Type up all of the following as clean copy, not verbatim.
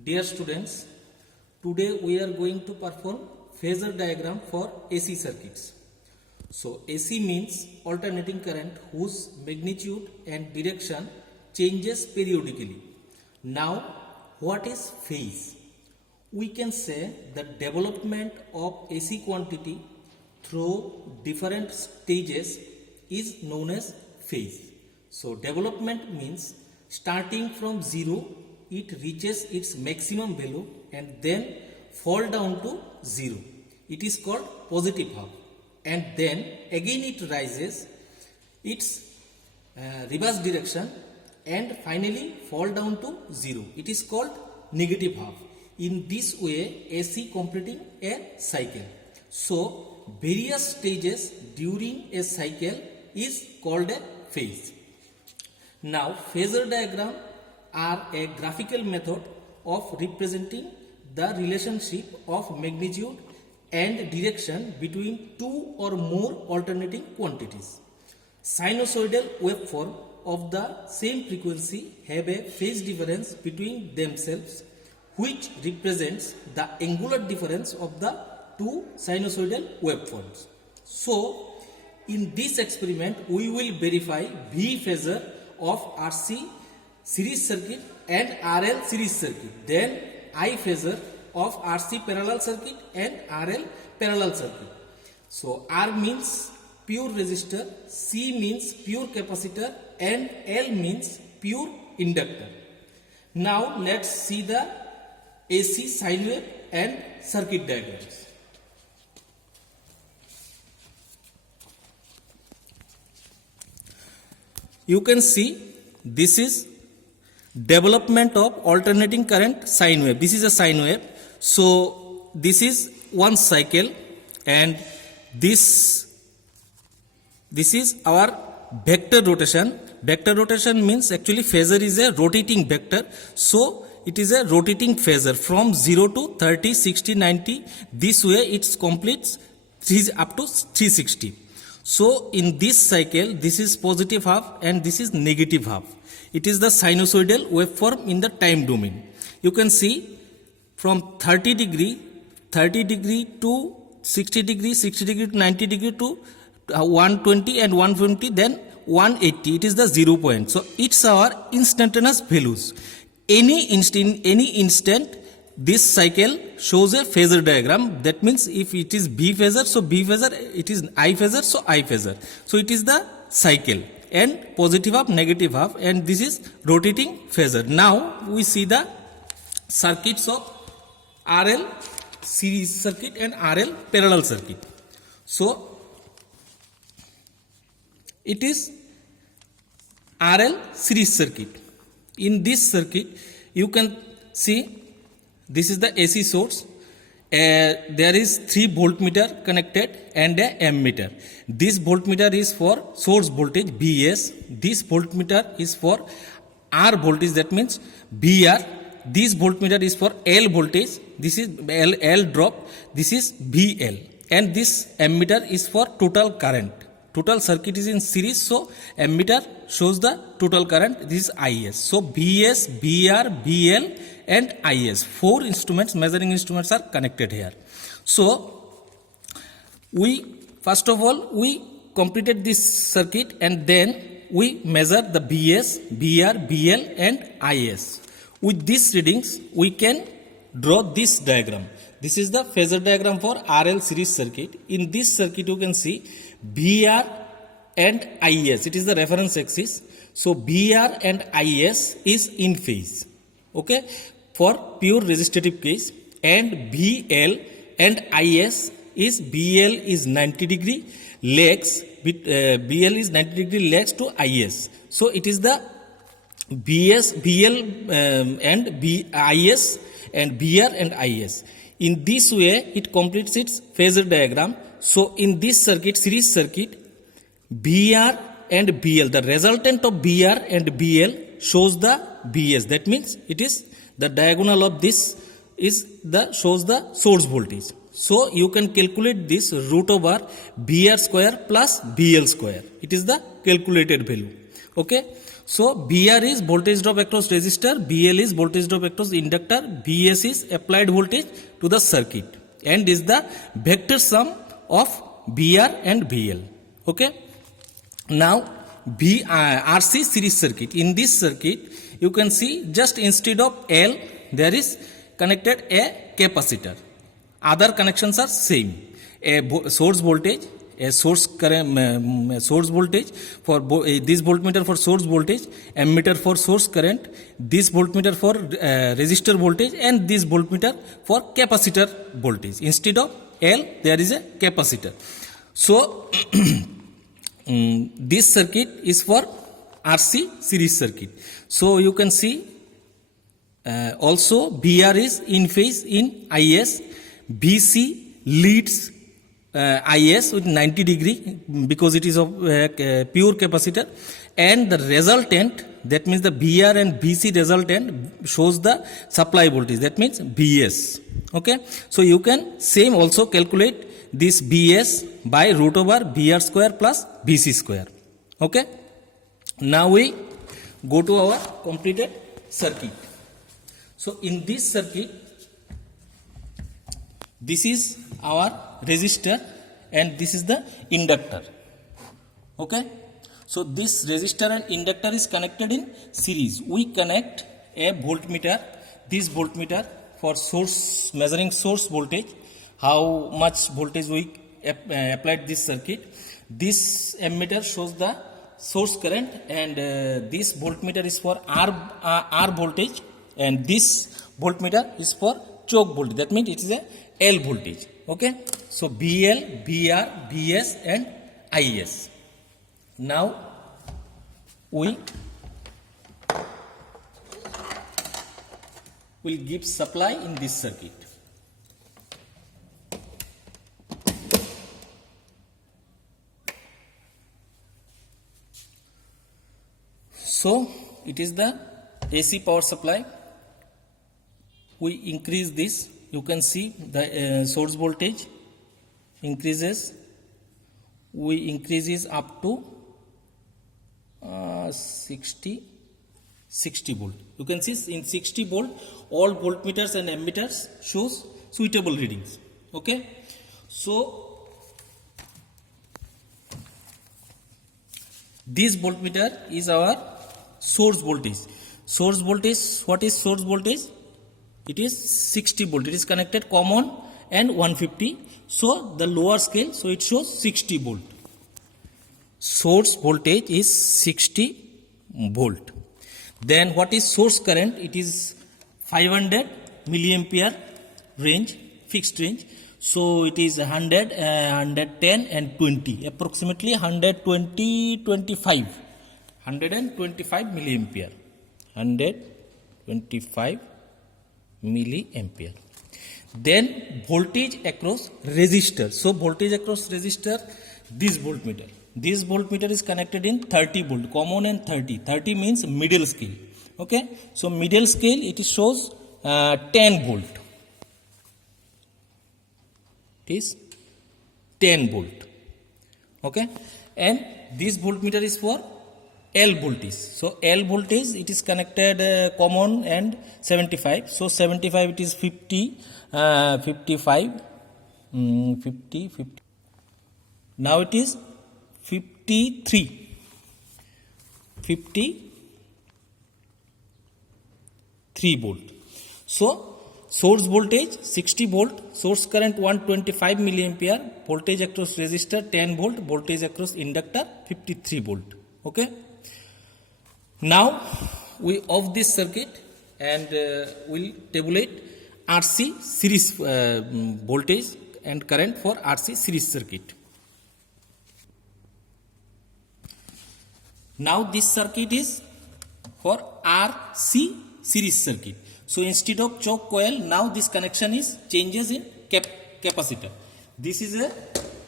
Dear students, today we are going to perform phasor diagram for AC circuits. So AC means alternating current whose magnitude and direction changes periodically. Now what is phase? We can say the development of AC quantity through different stages is known as phase. So development means starting from 0 it reaches its maximum value and then fall down to 0. It is called positive half, and then again it rises its reverse direction and finally fall down to 0. It is called negative half. In this way AC completing a cycle. So various stages during a cycle is called a phase. Now phasor diagram are a graphical method of representing the relationship of magnitude and direction between two or more alternating quantities. Sinusoidal waveform of the same frequency have a phase difference between themselves, which represents the angular difference of the two sinusoidal waveforms. So in this experiment we will verify V phasor of RC series circuit and RL series circuit, then I phasor of RC parallel circuit and RL parallel circuit. So R means pure resistor, C means pure capacitor, and L means pure inductor. Now let's see the AC sine wave and circuit diagrams. You can see this is development of alternating current sine wave. This is a sine wave. So this is one cycle, and this is our vector rotation. Vector rotation means actually phasor is a rotating vector. So it is a rotating phasor from 0 to 30, 60, 90. This way it completes up to 360. So in this cycle this is positive half and this is negative half. It is the sinusoidal waveform in the time domain. You can see from 30 degree to 60 degree, 60 degree to 90 degree to 120 and 120, then 180. It is the 0 point. So it's our instantaneous values. Any instant this cycle shows a phasor diagram. That means if it is B phasor, so B phasor, it is I phasor, so I phasor. So it is the cycle, and positive half, negative half, and this is rotating phasor. Now we see the circuits of RL series circuit and RL parallel circuit. So it is RL series circuit. In this circuit you can see this is the AC source. There is 3 voltmeter connected and a ammeter. This voltmeter is for source voltage Vs. This voltmeter is for R voltage, that means VR. This voltmeter is for L voltage. This is L drop. This is VL. And this ammeter is for total current. Total circuit is in series, so ammeter shows the total current. This is IS. So VS, VR, VL and IS. 4 instruments, measuring instruments are connected here. So first of all we completed this circuit, and then we measure the VS, VR, VL and IS. With these readings we can draw this diagram. This is the phasor diagram for RL series circuit. In this circuit you can see VR and IS. It is the reference axis. So VR and IS is in phase. Okay, for pure resistive case, and VL and IS is BL is 90 degree legs. BL is 90 degree legs to IS. So it is the BS, BL and IS and VR and IS. In this way it completes its phasor diagram. So in this circuit, series circuit, VR and BL, the resultant of VR and BL shows the BS. That means it is the diagonal of this is shows the source voltage. So you can calculate this root over VR square plus BL square. It is the calculated value. Okay. So VR is voltage drop across resistor, VL is voltage drop across inductor, VS is applied voltage to the circuit, and is the vector sum of VR and VL. Okay. Now RC series circuit. In this circuit, you can see just instead of L, there is connected a capacitor. Other connections are same. A source voltage, a source current, source voltage for this voltmeter for source voltage, ammeter for source current, this voltmeter for resistor voltage, and this voltmeter for capacitor voltage. Instead of L, there is a capacitor. So this circuit is for RC series circuit. So you can see also VR is in phase in IS, VC leads IS with 90 degree because it is of pure capacitor, and the resultant, that means the VR and VC resultant shows the supply voltage, that means VS. Okay, so you can same also calculate this VS by root over VR square plus VC square. Okay, now we go to our completed circuit. So in this circuit, this is our resistor and this is the inductor. Okay, so this resistor and inductor is connected in series. We connect a voltmeter, this voltmeter for source, measuring source voltage, how much voltage we applied this circuit. This ammeter shows the source current, and this voltmeter is for R voltage, and this voltmeter is for choke voltage, that means it is a L voltage. Okay, so VL, VR, VS and IS. Now we will give supply in this circuit. So it is the AC power supply. We increase this. You can see the source voltage increases. We increases up to 60 volt. You can see in 60 volt all voltmeters and ammeters shows suitable readings. Okay, so this voltmeter is our source voltage. Source voltage, what is source voltage? It is 60 volt. It is connected common and 150. So the lower scale, so it shows 60 volt. Source voltage is 60 volt. Then what is source current? It is 500 milliampere range, fixed range. So it is 100, 110 and 20, approximately 125 milliampere. 125 milliampere. Then voltage across resistor. So voltage across resistor, this voltmeter. This voltmeter is connected in 30 volt, common and 30. 30 means middle scale. Okay, so middle scale it shows 10 volt. It is 10 volt. Okay, and this voltmeter is for L voltage. So L voltage, it is connected common and 75. So 75 it is 50, 55, 50. Now it is 53 volt. So source voltage 60 volt, source current 125 milliampere, voltage across resistor 10 volt, voltage across inductor 53 volt. Okay. Now we off this circuit and we'll tabulate RC series voltage and current for RC series circuit. Now this circuit is for RC series circuit. So instead of choke coil, now this connection is changes in capacitor. This is a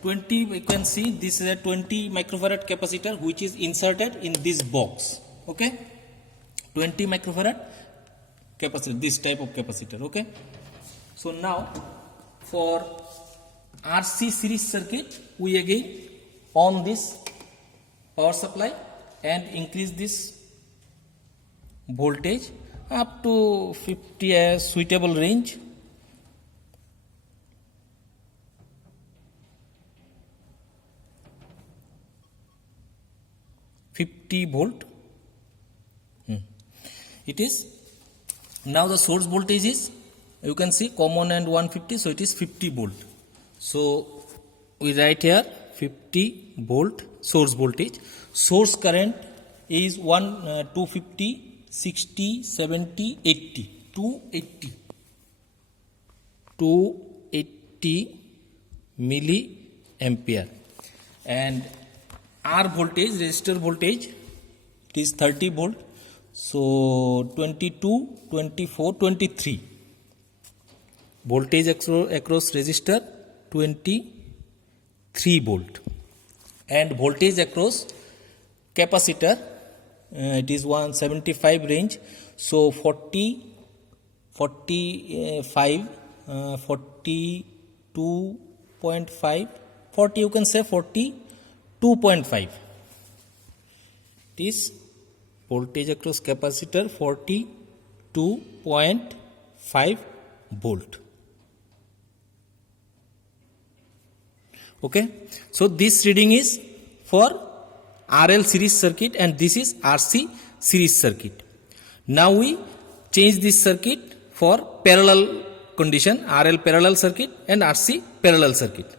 20, you can see this is a 20 microfarad capacitor which is inserted in this box. Okay, 20 microfarad capacitor, this type of capacitor. Okay, so now for RC series circuit, we again on this power supply and increase this voltage up to 50 as suitable range. volt. It is now the source voltage is, you can see common and 150, so it is 50 volt. So we write here 50 volt source voltage. Source current is 250, 60, 70, 80, 280 milliampere, and R voltage, resistor voltage, it is 30 volt. So 22, 24, 23 voltage across resistor 23 volt, and voltage across capacitor it is 175 range. So 40, 45, 42.5, 40, you can say 42.5. It is voltage across capacitor 42.5 volt. Okay, so this reading is for RL series circuit and this is RC series circuit. Now we change this circuit for parallel condition, RL parallel circuit and RC parallel circuit.